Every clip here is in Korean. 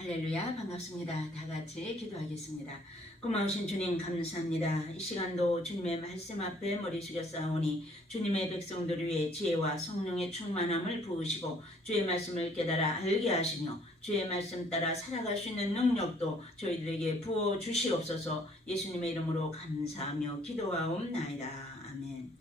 할렐루야, 반갑습니다. 다 같이 기도하겠습니다. 고마우신 주님 감사합니다. 이 시간도 주님의 말씀 앞에 머리 숙여 싸우니 주님의 백성들을 위해 지혜와 성령의 충만함을 부으시고 주의 말씀을 깨달아 알게 하시며 주의 말씀 따라 살아갈 수 있는 능력도 저희들에게 부어 주시옵소서. 예수님의 이름으로 감사하며 기도하옵나이다. 아멘.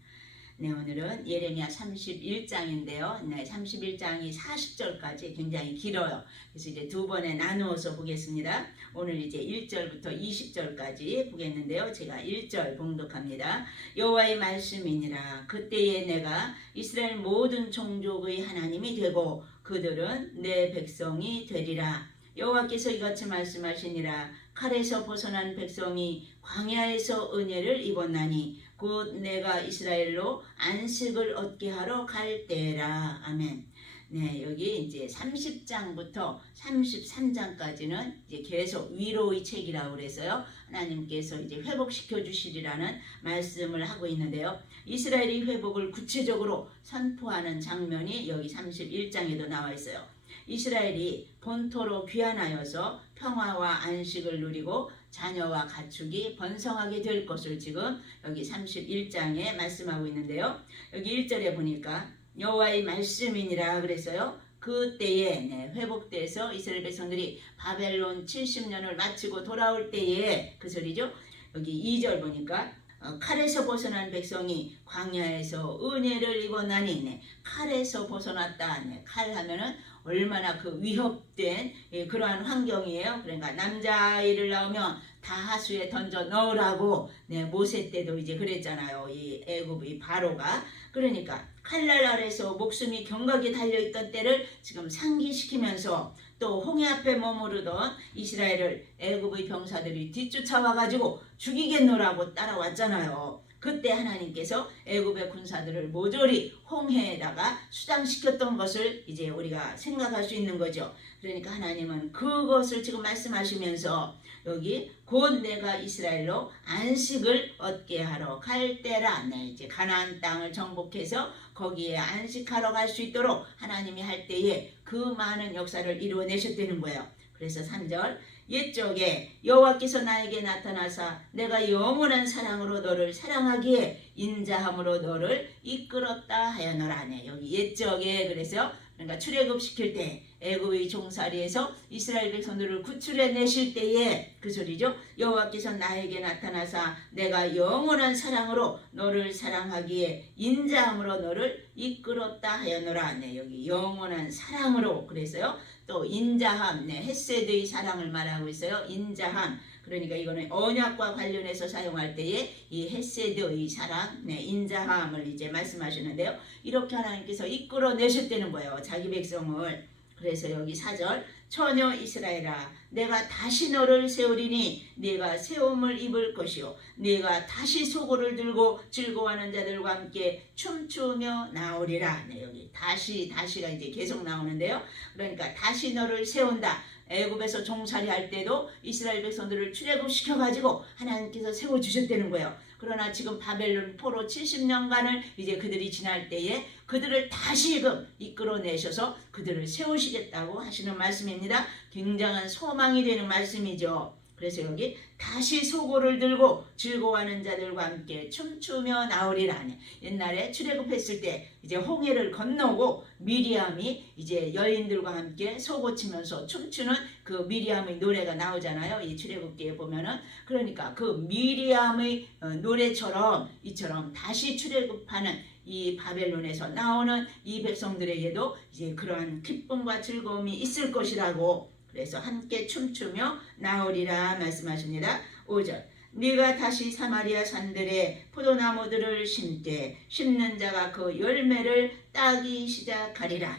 네, 오늘은 예레미야 31장인데요. 네, 31장이 40절까지 굉장히 길어요. 그래서 이제 두 번에 나누어서 보겠습니다. 오늘 이제 1절부터 20절까지 보겠는데요. 제가 1절 봉독합니다. 여호와의 말씀이니라. 그때에 내가 이스라엘 모든 종족의 하나님이 되고 그들은 내 백성이 되리라. 여호와께서 이같이 말씀하시니라. 칼에서 벗어난 백성이 광야에서 은혜를 입었나니 곧 내가 이스라엘로 안식을 얻게 하러 갈 때라. 아멘. 네, 여기 이제 30장부터 33장까지는 이제 계속 위로의 책이라고 그래서요. 하나님께서 이제 회복시켜 주시리라는 말씀을 하고 있는데요. 이스라엘의 회복을 구체적으로 선포하는 장면이 여기 31장에도 나와 있어요. 이스라엘이 본토로 귀환하여서 평화와 안식을 누리고 자녀와 가축이 번성하게 될 것을 지금 여기 31장에 말씀하고 있는데요. 여기 1절에 보니까 여호와의 말씀이니라 그래서요. 그때에 회복돼서 이스라엘 백성들이 바벨론 70년을 마치고 돌아올 때에 그 소리죠. 여기 2절 보니까 칼에서 벗어난 백성이 광야에서 은혜를 입어나니 칼에서 벗어났다. 칼 하면은 얼마나 그 위협된 그러한 환경이에요. 그러니까 남자아이를 낳으면 다 하수에 던져 넣으라고 모세 때도 이제 그랬잖아요. 이 애굽의 바로가. 그러니까 칼날 아래서 목숨이 경각에 달려있던 때를 지금 상기시키면서 또 홍해 앞에 머무르던 이스라엘을 애굽의 병사들이 뒤쫓아와가지고 죽이겠노라고 따라왔잖아요. 그때 하나님께서 애굽의 군사들을 모조리 홍해에다가 수장시켰던 것을 이제 우리가 생각할 수 있는 거죠. 그러니까 하나님은 그것을 지금 말씀하시면서 여기 곧 내가 이스라엘로 안식을 얻게 하러 갈 때라. 이제 가나안 땅을 정복해서 거기에 안식하러 갈 수 있도록 하나님이 할 때에 그 많은 역사를 이루어내셨다는 거예요. 그래서 3절 옛적에 여호와께서 나에게 나타나사 내가 영원한 사랑으로 너를 사랑하기에 인자함으로 너를 이끌었다 하여노라. 여기 옛적에 그래서 그러니까 출애굽 시킬 때 애굽의 종살이에서 이스라엘 백성들을 구출해 내실 때에 그 소리죠. 여호와께서 나에게 나타나사 내가 영원한 사랑으로 너를 사랑하기에 인자함으로 너를 이끌었다 하여노라. 여기 영원한 사랑으로 그래서요. 또 인자함, 헤세드의 사랑을 말하고 있어요. 인자함. 그러니까 이거는 언약과 관련해서 사용할 때에 이 헤세드의 사랑, 인자함을 이제 말씀하시는데요. 이렇게 하나님께서 이끌어내셨다는 거예요. 자기 백성을. 그래서 여기 4절 처녀 이스라엘아 내가 다시 너를 세우리니 네가 세움을 입을 것이요 네가 다시 소고를 들고 즐거워하는 자들과 함께 춤추며 나오리라. 여기 다시가 이제 계속 나오는데요. 그러니까 다시 너를 세운다. 애굽에서 종살이할 때도 이스라엘 백성들을 출애굽시켜가지고 하나님께서 세워주셨다는 거예요. 그러나 지금 바벨론 포로 70년간을 이제 그들이 지날 때에 그들을 다시금 이끌어내셔서 그들을 세우시겠다고 하시는 말씀입니다. 굉장한 소망이 되는 말씀이죠. 그래서 여기 다시 소고를 들고 즐거워하는 자들과 함께 춤추며 나오리라. 옛날에 출애굽했을 때 이제 홍해를 건너고 미리암이 이제 여인들과 함께 소고 치면서 춤추는 그 미리암의 노래가 나오잖아요. 이 출애굽기에 보면은 그러니까 그 미리암의 노래처럼 이처럼 다시 출애굽하는 이 바벨론에서 나오는 이 백성들에게도 이제 그러한 기쁨과 즐거움이 있을 것이라고 그래서 함께 춤추며 나오리라 말씀하십니다. 5절 네가 다시 사마리아 산들에 포도나무들을 심되 심는 자가 그 열매를 따기 시작하리라.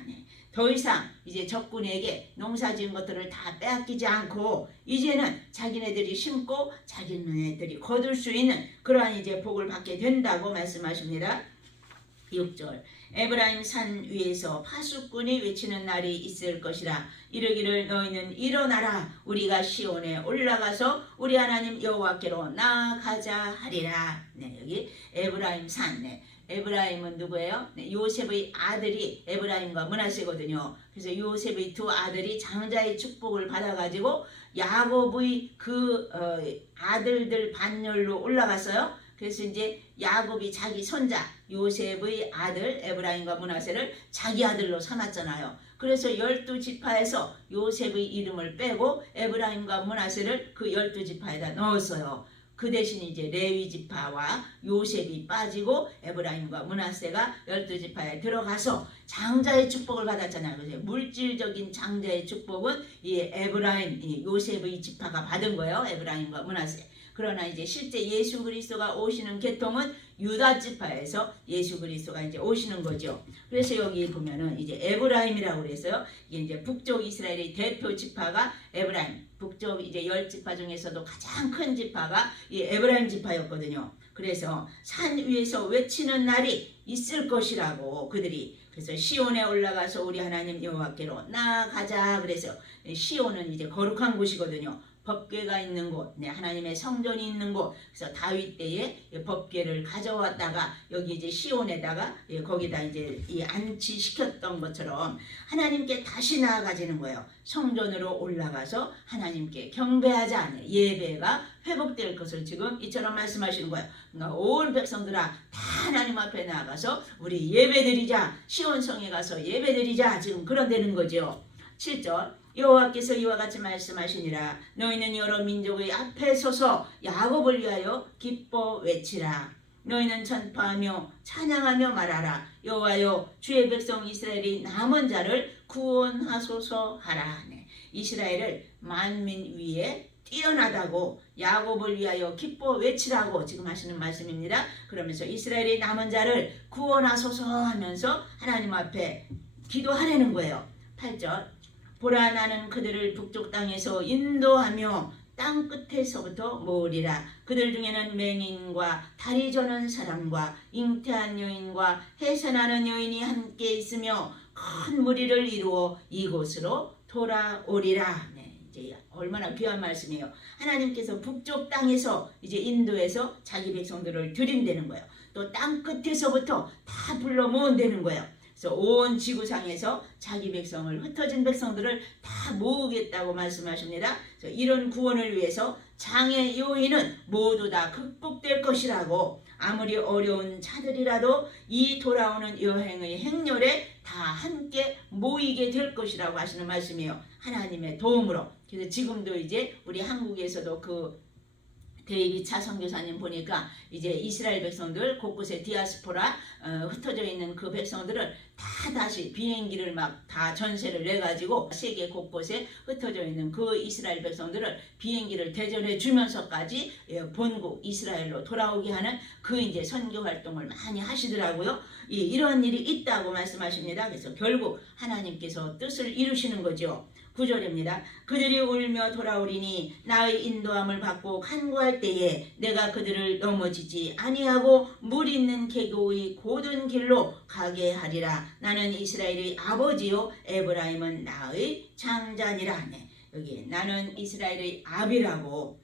더 이상 이제 적군에게 농사지은 것들을 다 빼앗기지 않고 이제는 자기네들이 심고 자기네들이 거둘 수 있는 그러한 이제 복을 받게 된다고 말씀하십니다. 6절 에브라임 산 위에서 파수꾼이 외치는 날이 있을 것이라. 이르기를 너희는 일어나라 우리가 시온에 올라가서 우리 하나님 여호와께로 나아가자 하리라. 여기 에브라임 산 에브라임은 누구예요? 네, 요셉의 아들이 에브라임과 므낫세거든요. 그래서 요셉의 두 아들이 장자의 축복을 받아가지고 야곱의 아들들 반열로 올라갔어요. 그래서 이제 야곱이 자기 손자 요셉의 아들 에브라임과 므낫세를 자기 아들로 삼았잖아요. 그래서 12지파에서 요셉의 이름을 빼고 에브라임과 므낫세를 그 12지파에다 넣었어요. 그 대신 이제 레위지파와 요셉이 빠지고 에브라임과 므낫세가 12지파에 들어가서 장자의 축복을 받았잖아요. 그래서 물질적인 장자의 축복은 이 에브라임, 이 요셉의 지파가 받은 거예요. 에브라임과 므낫세. 그러나 이제 실제 예수 그리스도가 오시는 계통은 유다 지파에서 예수 그리스도가 이제 오시는 거죠. 그래서 여기 보면은 이제 에브라임이라고 그랬어요. 이게 이제 북쪽 이스라엘의 대표 지파가 에브라임. 북쪽 이제 10지파 중에서도 가장 큰 지파가 이 에브라임 지파였거든요. 그래서 산 위에서 외치는 날이 있을 것이라고 그들이 그래서 시온에 올라가서 우리 하나님 여호와께로 나아가자. 그래서 시온은 이제 거룩한 곳이거든요. 법궤가 있는 곳, 네, 하나님의 성전이 있는 곳. 그래서 다윗 때에 법궤를 가져왔다가 여기 이제 시온에다가 거기다 이제 이 안치시켰던 것처럼 하나님께 다시 나아가지는 거예요. 성전으로 올라가서 하나님께 경배하자. 네, 예배가 회복될 것을 지금 이처럼 말씀하시는 거예요. 그러니까 온 백성들아 다 하나님 앞에 나아가서 우리 예배드리자. 시온성에 가서 예배드리자. 지금 그런 되는 거죠. 7절 여호와께서 이와 같이 말씀하시니라. 너희는 여러 민족의 앞에 서서 야곱을 위하여 기뻐 외치라. 너희는 전파하며 찬양하며 말하라. 여호와여 주의 백성 이스라엘이 남은 자를 구원하소서 하라. 네. 이스라엘을 만민 위에 뛰어나다고 야곱을 위하여 기뻐 외치라고 지금 하시는 말씀입니다. 그러면서 이스라엘이 남은 자를 구원하소서 하면서 하나님 앞에 기도하라는 거예요. 8절 보라 나는 그들을 북쪽 땅에서 인도하며 땅 끝에서부터 모으리라. 그들 중에는 맹인과 다리 저는 사람과 잉태한 여인과 해산하는 여인이 함께 있으며 큰 무리를 이루어 이곳으로 돌아오리라. 네, 이제 얼마나 귀한 말씀이에요. 하나님께서 북쪽 땅에서 이제 인도해서 자기 백성들을 들인다는 거예요. 또 땅 끝에서부터 다 불러 모은다는 거예요. 그래서 온 지구상에서 자기 백성을 흩어진 백성들을 다 모으겠다고 말씀하십니다. 그래서 이런 구원을 위해서 장애 요인은 모두 다 극복될 것이라고 아무리 어려운 자들이라도 이 돌아오는 여행의 행렬에 다 함께 모이게 될 것이라고 하시는 말씀이에요. 하나님의 도움으로. 그래서 지금도 이제 우리 한국에서도 그 데이비차 선교사님 보니까 이제 이스라엘 백성들 곳곳에 디아스포라 흩어져 있는 그 백성들을 다 다시 비행기를 막 다 전세를 내가지고 세계 곳곳에 흩어져 있는 그 이스라엘 백성들을 비행기를 대전해 주면서까지 본국 이스라엘로 돌아오게 하는 그 이제 선교 활동을 많이 하시더라고요. 이런 일이 있다고 말씀하십니다. 그래서 결국 하나님께서 뜻을 이루시는 거죠. 9절입니다. 그들이 울며 돌아오리니 나의 인도함을 받고 간구할 때에 내가 그들을 넘어지지 아니하고 물 있는 계곡의 고든 길로 가게 하리라. 나는 이스라엘의 아버지요 에브라임은 나의 장자니라. 네, 여기 나는 이스라엘의 아비라고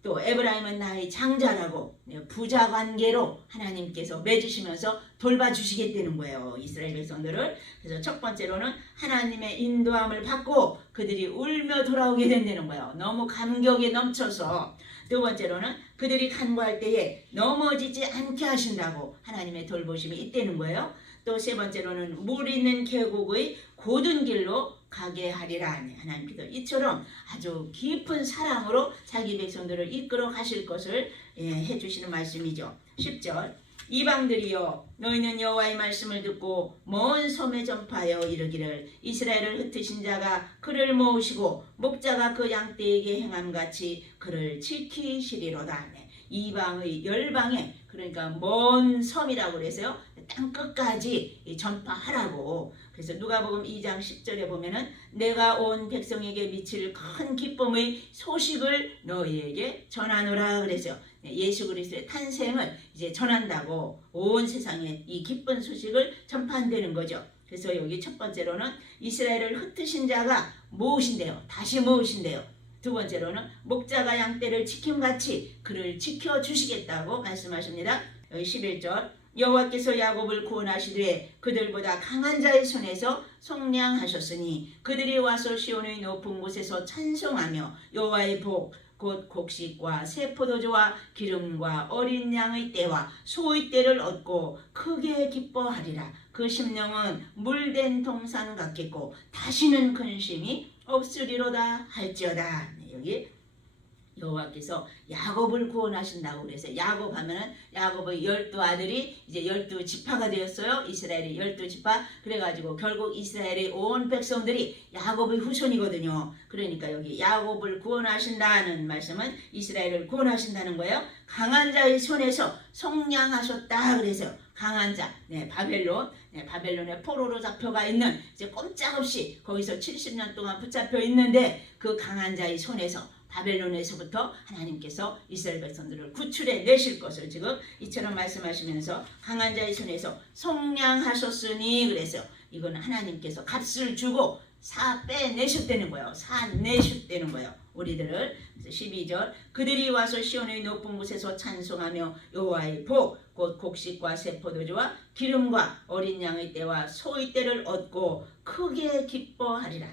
또 에브라임은 나의 장자라고 부자 관계로 하나님께서 맺으시면서 돌봐주시겠다는 거예요. 이스라엘 백성들을. 그래서 첫 번째로는 하나님의 인도함을 받고 그들이 울며 돌아오게 된다는 거예요. 너무 감격에 넘쳐서. 두 번째로는 그들이 간구할 때에 넘어지지 않게 하신다고 하나님의 돌보심이 있다는 거예요. 또 세 번째로는 물 있는 계곡의 고든 길로 가게 하리라. 하나님께서 이처럼 아주 깊은 사랑으로 자기 백성들을 이끌어 가실 것을 해주시는 말씀이죠. 10절 이방들이여 너희는 여호와의 말씀을 듣고 먼 섬에 전파하여 이르기를 이스라엘을 흩으신 자가 그를 모으시고 목자가 그 양떼에게 행함같이 그를 지키시리로다. 이방의 열방에 그러니까 먼 섬이라고 그래서요. 땅 끝까지 전파하라고. 그래서 누가복음 2장 10절에 보면은 내가 온 백성에게 미칠 큰 기쁨의 소식을 너희에게 전하노라 그래서 예수 그리스도의 탄생을 이제 전한다고 온 세상에 이 기쁜 소식을 전파한다는 거죠. 그래서 여기 첫 번째로는 이스라엘을 흩으신 자가 모으신대요. 다시 모으신대요. 두 번째로는 목자가 양떼를 지킴같이 그를 지켜주시겠다고 말씀하십니다. 11절 여호와께서 야곱을 구원하시되 그들보다 강한 자의 손에서 속량하셨으니 그들이 와서 시온의 높은 곳에서 찬송하며 여호와의 복 곧 곡식과 새 포도주와 기름과 어린 양의 떼와 소의 떼를 얻고 크게 기뻐하리라. 그 심령은 물된 동산 같겠고 다시는 근심이 없으리로다 할지어다. 여기 여호와께서 야곱을 구원하신다고 그래서 야곱 하면은 야곱의 12아들이 이제 12지파가 되었어요. 이스라엘의 12지파. 그래가지고 결국 이스라엘의 온 백성들이 야곱의 후손이거든요. 그러니까 여기 야곱을 구원하신다는 말씀은 이스라엘을 구원하신다는 거예요. 강한 자의 손에서 속량하셨다 그래서요. 강한 자, 바벨론, 바벨론의 포로로 잡혀가 있는 이제 꼼짝없이 거기서 70년 동안 붙잡혀 있는데 그 강한 자의 손에서 바벨론에서부터 하나님께서 이스라엘 백성들을 구출해 내실 것을 지금 이처럼 말씀하시면서 강한 자의 손에서 속량하셨으니 그래서 이건 하나님께서 값을 주고 사 빼내셨다는 거예요. 사 내셨다는 거예요. 우리들을. 그래서 12절 그들이 와서 시온의 높은 곳에서 찬송하며 여호와의 복 곧 곡식과 새 포도주와 기름과 어린 양의 떼와 소의 떼를 얻고 크게 기뻐하리라.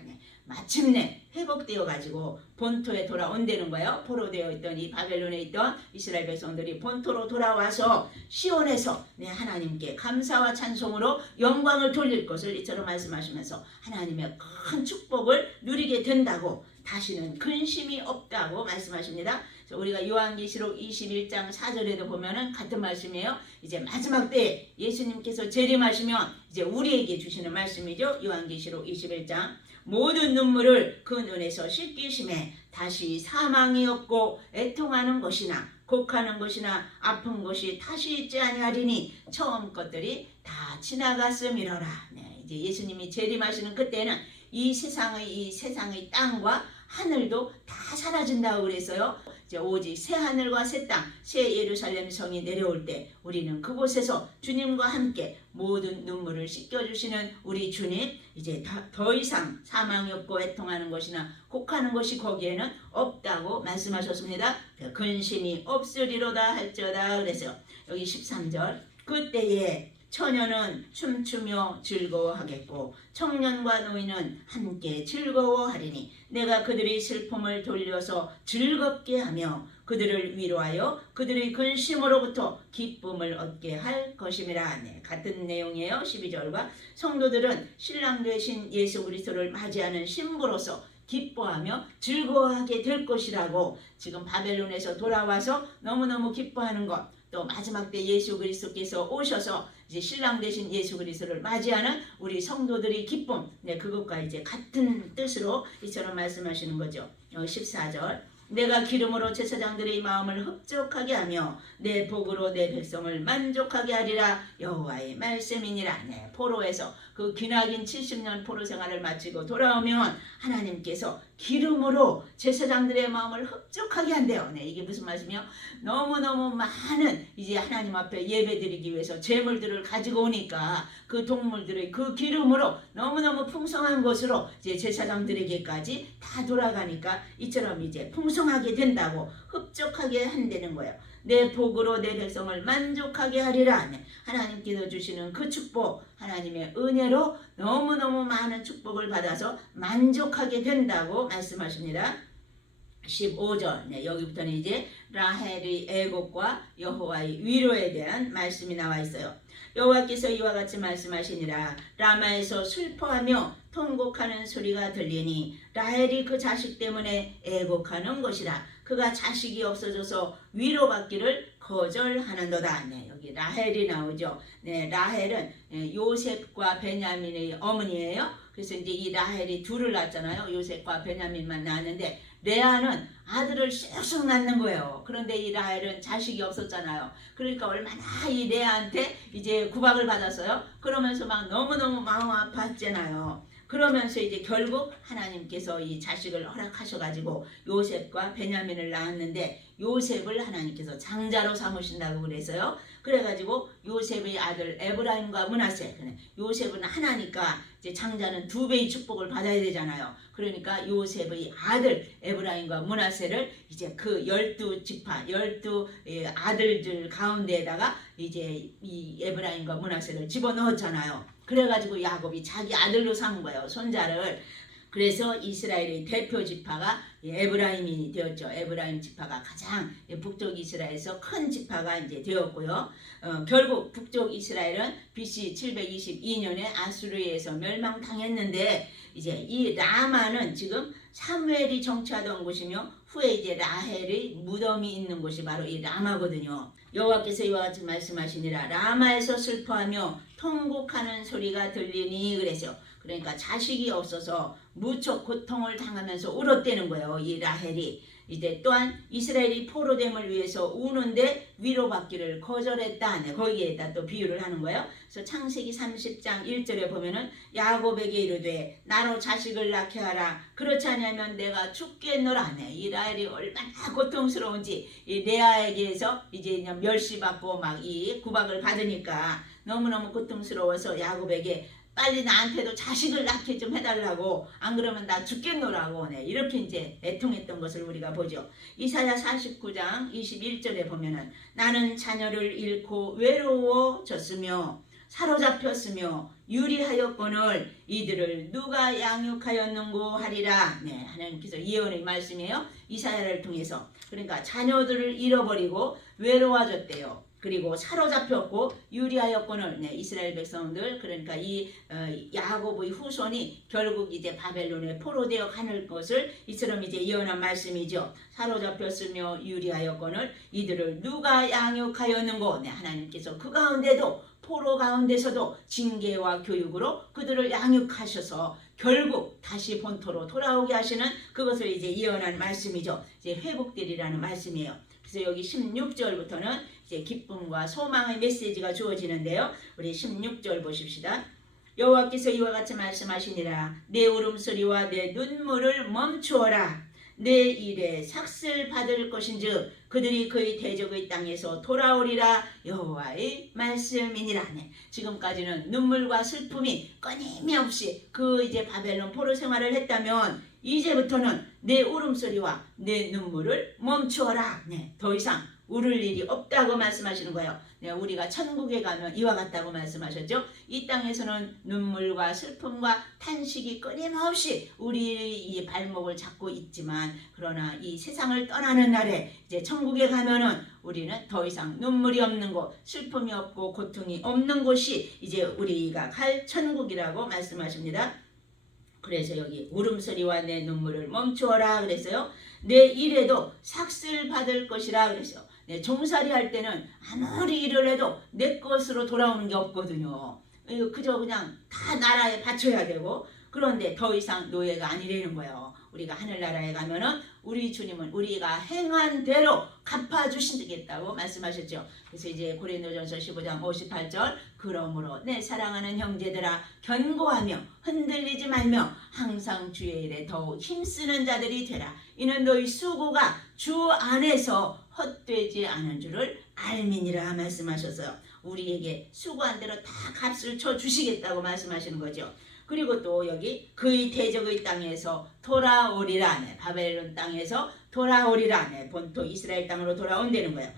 마침내 회복되어 가지고 본토에 돌아온다는 거예요. 포로되어 있던 이 바벨론에 있던 이스라엘 백성들이 본토로 돌아와서 시온에서 하나님께 감사와 찬송으로 영광을 돌릴 것을 이처럼 말씀하시면서 하나님의 큰 축복을 누리게 된다고 다시는 근심이 없다고 말씀하십니다. 우리가 요한계시록 21장 4절에도 보면은 같은 말씀이에요. 이제 마지막 때에 예수님께서 재림하시면 이제 우리에게 주시는 말씀이죠. 요한계시록 21장 모든 눈물을 그 눈에서 씻기심에 다시 사망이 없고 애통하는 것이나 곡하는 것이나 아픈 것이 다시 있지 아니하리니 처음 것들이 다 지나갔음이로라. 이제 예수님이 재림하시는 그때는 이 세상의 땅과 하늘도 다 사라진다고 그랬어요. 이제 오직 새 하늘과 새 땅, 새 예루살렘 성이 내려올 때 우리는 그곳에서 주님과 함께 모든 눈물을 씻겨주시는 우리 주님, 이제 더 이상 사망이 없고 애통하는 것이나 곡하는 것이 거기에는 없다고 말씀하셨습니다. 근심이 없으리로다 할지어다. 그래서 여기 13절 그때에 처녀는 춤추며 즐거워하겠고 청년과 노인은 함께 즐거워하리니 내가 그들의 슬픔을 돌려서 즐겁게 하며 그들을 위로하여 그들의 근심으로부터 기쁨을 얻게 할 것임이라. 같은 내용이에요. 12절과 성도들은 신랑 되신 예수 그리스도를 맞이하는 신부로서 기뻐하며 즐거워하게 될 것이라고 지금 바벨론에서 돌아와서 너무너무 기뻐하는 것, 또 마지막 때 예수 그리스도께서 오셔서 이제 신랑 되신 예수 그리스도를 맞이하는 우리 성도들의 기쁨, 그것과 이제 같은 뜻으로 이처럼 말씀하시는 거죠. 14절 내가 기름으로 제사장들의 마음을 흡족하게 하며 내 복으로 내 백성을 만족하게 하리라. 여호와의 말씀이니라. 포로에서 그 기나긴 70년 포로 생활을 마치고 돌아오면 하나님께서 기름으로 제사장들의 마음을 흡족하게 한대요. 이게 무슨 말씀이요? 너무너무 많은 이제 하나님 앞에 예배드리기 위해서 제물들을 가지고 오니까 그 동물들의 그 기름으로 너무너무 풍성한 것으로 이제 제사장들에게까지 다 돌아가니까 이처럼 이제 풍성하게 된다고 흡족하게 한다는 거예요. 내 복으로 내 백성을 만족하게 하리라. 하나님께서 주시는 그 축복, 하나님의 은혜로 너무너무 많은 축복을 받아서 만족하게 된다고 말씀하십니다. 15절 여기부터는 이제 라헬의 애곡과 여호와의 위로에 대한 말씀이 나와 있어요. 여호와께서 이와 같이 말씀하시니라. 라마에서 슬퍼하며 통곡하는 소리가 들리니 라헬이 그 자식 때문에 애곡하는 것이라. 그가 자식이 없어져서 위로받기를 거절하는도다. 여기 라헬이 나오죠. 라헬은 요셉과 베냐민의 어머니예요. 그래서 이제 이 라헬이 둘을 낳았잖아요. 요셉과 베냐민만 낳았는데 레아는 아들을 쑥쑥 낳는 거예요. 그런데 이 라헬은 자식이 없었잖아요. 그러니까 얼마나 이 레아한테 이제 구박을 받았어요. 그러면서 막 너무너무 마음 아팠잖아요. 그러면서 이제 결국 하나님께서 이 자식을 허락하셔가지고 요셉과 베냐민을 낳았는데 요셉을 하나님께서 장자로 삼으신다고 그래서요. 그래가지고 요셉의 아들 에브라임과 므낫세, 요셉은 하나니까 이제 장자는 2배의 축복을 받아야 되잖아요. 그러니까 요셉의 아들 에브라임과 므낫세를 이제 그 12지파 12 아들들 가운데에다가 이제 이 에브라임과 므낫세를 집어넣었잖아요. 그래가지고 야곱이 자기 아들로 삼은 거예요. 손자를. 그래서 이스라엘의 대표 지파가 에브라임이 되었죠. 에브라임 지파가 가장 북쪽 이스라엘에서 큰 지파가 이제 되었고요. 결국 북쪽 이스라엘은 BC 722년에 아수르에서 멸망당했는데 이제 이 라마는 지금 사무엘이 정치하던 곳이며 후에 이제 라헬의 무덤이 있는 곳이 바로 이 라마거든요. 여호와께서 이와 같이 말씀하시니라 라마에서 슬퍼하며 통곡하는 소리가 들리니 그래서 그러니까 자식이 없어서 무척 고통을 당하면서 울었대는 거예요. 이 라헬이. 이제 또한 이스라엘이 포로됨을 위해서 우는데 위로받기를 거절했다. 네, 거기에다 또 비유를 하는 거예요. 그래서 창세기 30장 1절에 보면은 야곱에게 이르되 나로 자식을 낳게 하라. 그렇지 않으면 내가 죽겠노라. 네, 이 라헬이 얼마나 고통스러운지 이 레아에게서 이제 멸시받고 막 이 구박을 받으니까 너무너무 고통스러워서 야곱에게 빨리 나한테도 자식을 낳게 좀 해달라고 안 그러면 나 죽겠노라고 이렇게 이제 애통했던 것을 우리가 보죠. 이사야 49장 21절에 보면은 나는 자녀를 잃고 외로워졌으며 사로잡혔으며 유리하였거늘 이들을 누가 양육하였는고 하리라. 네, 하나님께서 예언의 말씀이에요. 이사야를 통해서. 그러니까 자녀들을 잃어버리고 외로워졌대요. 그리고 사로잡혔고 유리하였거늘 이스라엘 백성들 그러니까 이 야곱의 후손이 결국 이제 바벨론에 포로되어 가는 것을 이처럼 이제 예언한 말씀이죠. 사로잡혔으며 유리하였거늘 이들을 누가 양육하였는고 하나님께서 그 가운데도 포로 가운데서도 징계와 교육으로 그들을 양육하셔서 결국 다시 본토로 돌아오게 하시는 그것을 이제 예언한 말씀이죠. 이제 회복되리라는 말씀이에요. 그래서 여기 16절부터는 이제 기쁨과 소망의 메시지가 주어지는데요. 우리 16절 보십시다. 여호와께서 이와 같이 말씀하시니라 내 울음소리와 내 눈물을 멈추어라. 내 일에 삭슬 받을 것인즉 그들이 그의 대적의 땅에서 돌아오리라. 여호와의 말씀이니라. 네, 지금까지는 눈물과 슬픔이 끊임없이 그 이제 바벨론 포로 생활을 했다면 이제부터는 내 울음소리와 내 눈물을 멈추어라. 네, 더 이상 울을 일이 없다고 말씀하시는 거예요. 네, 우리가 천국에 가면 이와 같다고 말씀하셨죠. 이 땅에서는 눈물과 슬픔과 탄식이 끊임없이 우리 발목을 잡고 있지만 그러나 이 세상을 떠나는 날에 이제 천국에 가면은 우리는 더 이상 눈물이 없는 곳, 슬픔이 없고 고통이 없는 곳이 이제 우리가 갈 천국이라고 말씀하십니다. 그래서 여기 울음소리와 내 눈물을 멈추어라 그래서요. 내 일에도 삭슬 받을 것이라 그래서 종살이 할 때는 아무리 일을 해도 내 것으로 돌아오는 게 없거든요. 그저 그냥 다 나라에 바쳐야 되고 그런데 더 이상 노예가 아니라는 거예요. 우리가 하늘나라에 가면은 우리 주님은 우리가 행한 대로 갚아주시겠다고 말씀하셨죠. 그래서 이제 고린도전서 15장 58절 그러므로 내 사랑하는 형제들아 견고하며 흔들리지 말며 항상 주의 일에 더욱 힘쓰는 자들이 되라. 이는 너희 수고가 주 안에서 헛되지 않은 줄을 알미니라 말씀하셔서 우리에게 수고한 대로 다 값을 쳐주시겠다고 말씀하시는 거죠. 그리고 또 여기 그의 대적의 땅에서 돌아오리라. 바벨론 땅에서 돌아오리라. 본토 이스라엘 땅으로 돌아온다는 거예요.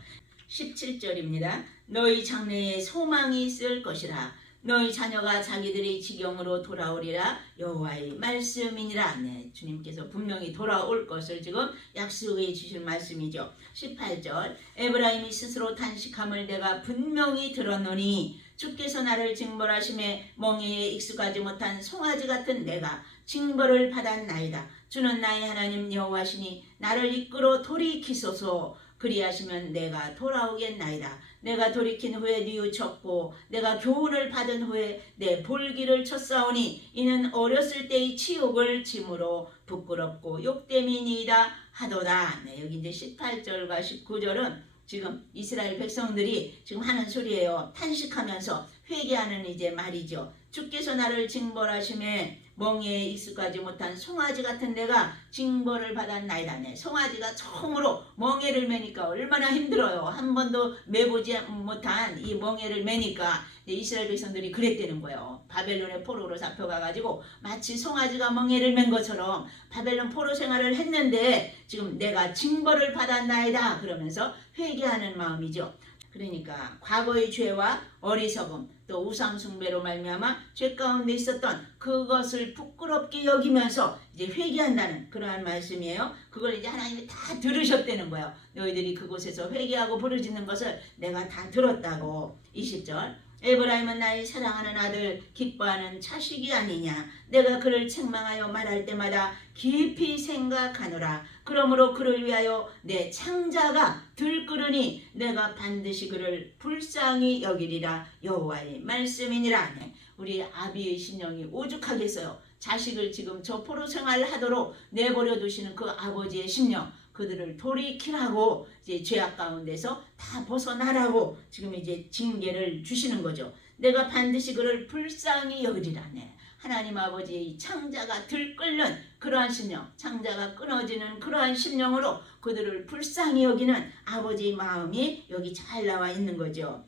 17절입니다. 너희 장래에 소망이 있을 것이라. 너희 자녀가 자기들의 지경으로 돌아오리라. 여호와의 말씀이니라. 주님께서 분명히 돌아올 것을 지금 약속해 주실 말씀이죠. 18절 에브라임이 스스로 탄식함을 내가 분명히 들었노니 주께서 나를 징벌하심에 멍에에 익숙하지 못한 송아지 같은 내가 징벌을 받았나이다. 주는 나의 하나님 여호와시니 나를 이끌어 돌이키소서. 그리하시면 내가 돌아오겠나이다. 내가 돌이킨 후에 뉘우쳤고 내가 교훈을 받은 후에 내 볼기를 쳤사오니 이는 어렸을 때의 치욕을 짐으로 부끄럽고 욕됨이니이다 하도다. 여기 이제 18절과 19절은 지금 이스라엘 백성들이 지금 하는 소리예요. 탄식하면서 회개하는 이제 말이죠. 주께서 나를 징벌하심에 멍에에 익숙하지 못한 송아지 같은 내가 징벌을 받았나이다네. 송아지가 처음으로 멍에를 매니까 얼마나 힘들어요. 한 번도 매보지 못한 이 멍에를 매니까 이스라엘 백성들이 그랬다는 거예요. 바벨론의 포로로 잡혀가가지고 마치 송아지가 멍에를 맨 것처럼 바벨론 포로 생활을 했는데 지금 내가 징벌을 받았나이다 그러면서 회개하는 마음이죠. 그러니까 과거의 죄와 어리석음 또 우상숭배로 말미암아 죄 가운데 있었던 그것을 부끄럽게 여기면서 이제 회개한다는 그러한 말씀이에요. 그걸 이제 하나님이 다 들으셨다는 거예요. 너희들이 그곳에서 회개하고 부르짖는 것을 내가 다 들었다고. 20절 에브라임은 나의 사랑하는 아들 기뻐하는 자식이 아니냐. 내가 그를 책망하여 말할 때마다 깊이 생각하노라. 그러므로 그를 위하여 내 창자가 들끓으니 내가 반드시 그를 불쌍히 여기리라. 여호와의 말씀이니라. 우리 아비의 심령이 오죽하겠어요. 자식을 지금 저 포로 생활을 하도록 내버려 두시는 그 아버지의 심령, 그들을 돌이키라고 이제 죄악 가운데서 다 벗어나라고 지금 이제 징계를 주시는 거죠. 내가 반드시 그를 불쌍히 여기리라네. 하나님 아버지의 창자가 들끓는 그러한 심령, 창자가 끊어지는 그러한 심령으로 그들을 불쌍히 여기는 아버지의 마음이 여기 잘 나와 있는 거죠.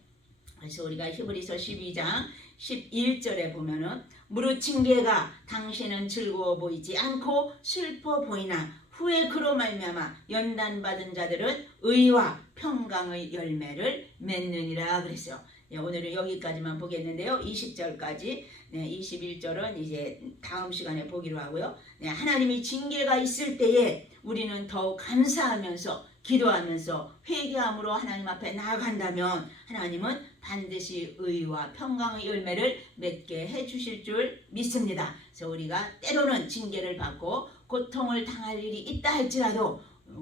그래서 우리가 히브리서 12장 11절에 보면은 무릇 징계가 당신은 즐거워 보이지 않고 슬퍼 보이나 후에 그로 말미암아 연단받은 자들은 의와 평강의 열매를 맺느니라 그랬어요. 오늘은 여기까지만 보겠는데요. 20절까지 21절은 이제 다음 시간에 보기로 하고요. 하나님이 징계가 있을 때에 우리는 더욱 감사하면서 기도하면서 회개함으로 하나님 앞에 나아간다면 하나님은 반드시 의와 평강의 열매를 맺게 해주실 줄 믿습니다. 그래서 우리가 때로는 징계를 받고 고통을 당할 일이 있다 할지라도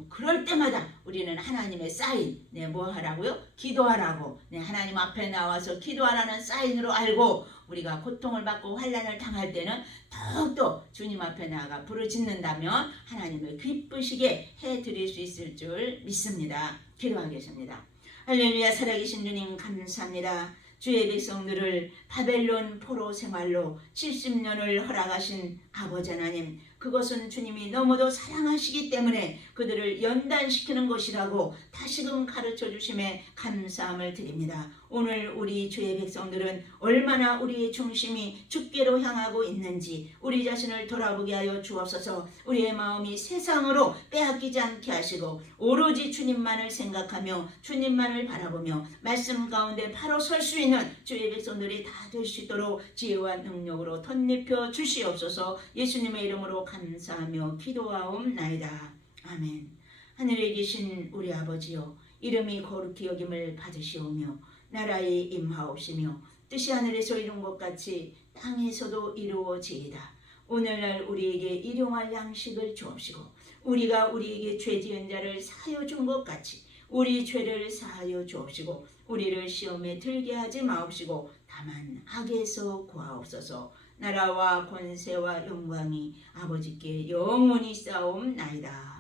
그럴 때마다 우리는 하나님의 사인, 뭐 하라고요? 기도하라고, 하나님 앞에 나와서 기도하라는 사인으로 알고 우리가 고통을 받고 환난을 당할 때는 더욱더 주님 앞에 나아가 부르짖는다면 하나님을 기쁘시게 해드릴 수 있을 줄 믿습니다. 기도하겠습니다. 할렐루야. 살아계신 주님 감사합니다. 주의 백성들을 바벨론 포로 생활로 70년을 허락하신 아버지 하나님, 그것은 주님이 너무도 사랑하시기 때문에 그들을 연단시키는 것이라고 다시금 가르쳐 주심에 감사함을 드립니다. 오늘 우리 주의 백성들은 얼마나 우리의 중심이 주께로 향하고 있는지 우리 자신을 돌아보게 하여 주옵소서. 우리의 마음이 세상으로 빼앗기지 않게 하시고 오로지 주님만을 생각하며 주님만을 바라보며 말씀 가운데 바로 설 수 있는 주의 백성들이 다 될 수 있도록 지혜와 능력으로 덧입혀 주시옵소서. 예수님의 이름으로 감사하며 기도하옵나이다. 아멘. 하늘에 계신 우리 아버지여, 이름이 거룩히 여김을 받으시오며 나라에 임하옵시며 뜻이 하늘에서 이룬 것 같이 땅에서도 이루어지이다. 오늘날 우리에게 일용할 양식을 주옵시고 우리가 우리에게 죄 지은 자를 사하여 준 것 같이 우리 죄를 사하여 주옵시고 우리를 시험에 들게 하지 마옵시고 다만 악에서 구하옵소서. 나라와 권세와 영광이 아버지께 영원히 쌓옵나이다.